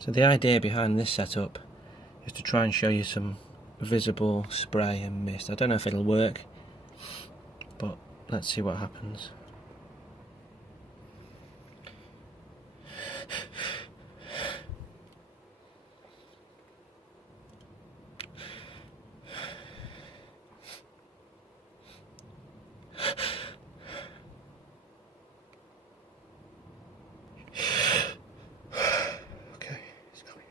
So the idea behind this setup is to try and show you some visible spray and mist. I don't know if it'll work, but let's see what happens. Okay, it's coming.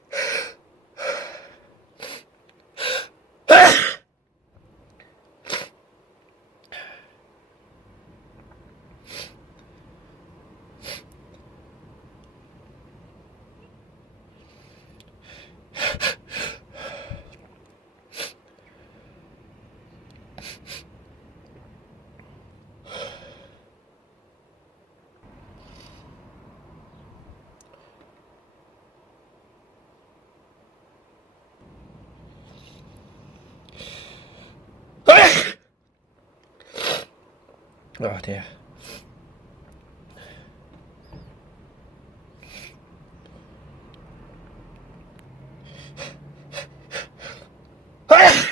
Oh dear. God.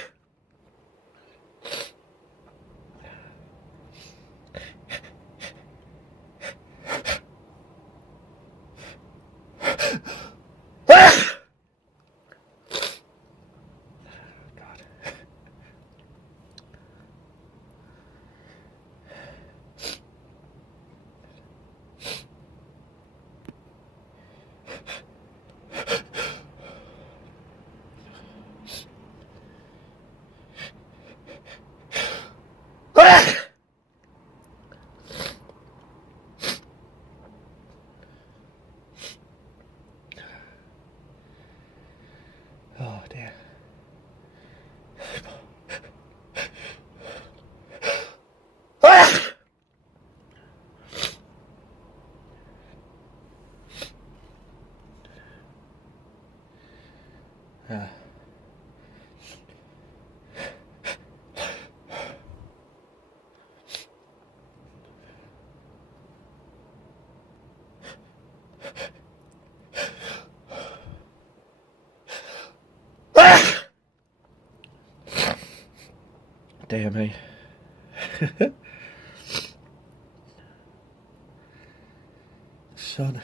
Oh dear. Ah. Dear me. Sun.